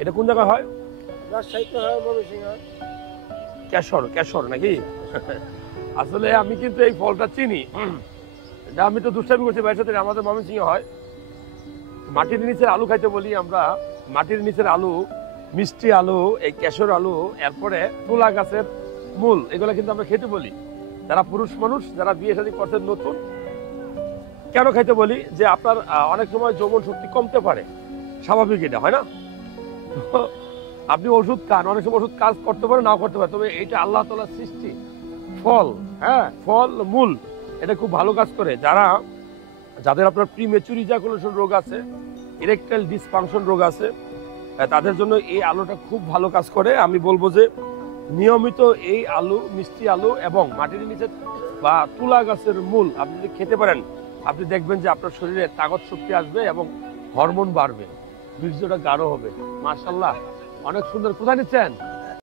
এটা কোন জায়গায় হয়? রাজশাহীতে হয়, ময়মনসিংহ হয়। কেশর, কেশর নাকি? আসলে আমি কিন্তু এই ফলটা চিনি। এটা আমি তো দুষ্টামি করছি ভাইয়ের সাথে, আমাদের ময়মনসিংহে হয়। মাটির নিচের আলু খাইতে বলি আমরা। মাটির নিচের আলু, মিষ্টি আলু, এই কেশর আলু, এরপরে তুলা গাছের মূল, এগুলো কিন্তু আমরা খেতে বলি। যারা পুরুষ মানুষ, যারা বিয়ে শাদী করছেন নতুন, কেন খাইতে বলি? যে আপনার অনেক সময় যৌবন শক্তি কমতে পারে, স্বাভাবিক, এটা হয় না? তো আপনি ওষুধ খান, অনেক সময় ওষুধ কাজ করতে পারে, নাও করতে পারে, তবে এটা আল্লাহ তাআলার সৃষ্টি ফল। হ্যাঁ, ফল মূল এটা খুব ভালো কাজ করে। যাদের আপনার প্রিমেচুর ইজাকুলেশন রোগ আছে, ইরেকটাইল ডিসফাংশন রোগ আছে, তাদের জন্য এই আলুটা খুব ভালো কাজ করে। আমি বলবো যে নিয়মিত এই আলু, মিষ্টি আলু এবং মাটির নিচে বা তুলা গাছের মূল আপনি যদি খেতে পারেন, আপনি দেখবেন যে আপনার শরীরে তাকত শক্তি আসবে এবং হরমোন বাড়বে, বীর্যটা গাঢ় হবে। মাশাআল্লাহ, অনেক সুন্দর। কোথায় নিচ্ছেন?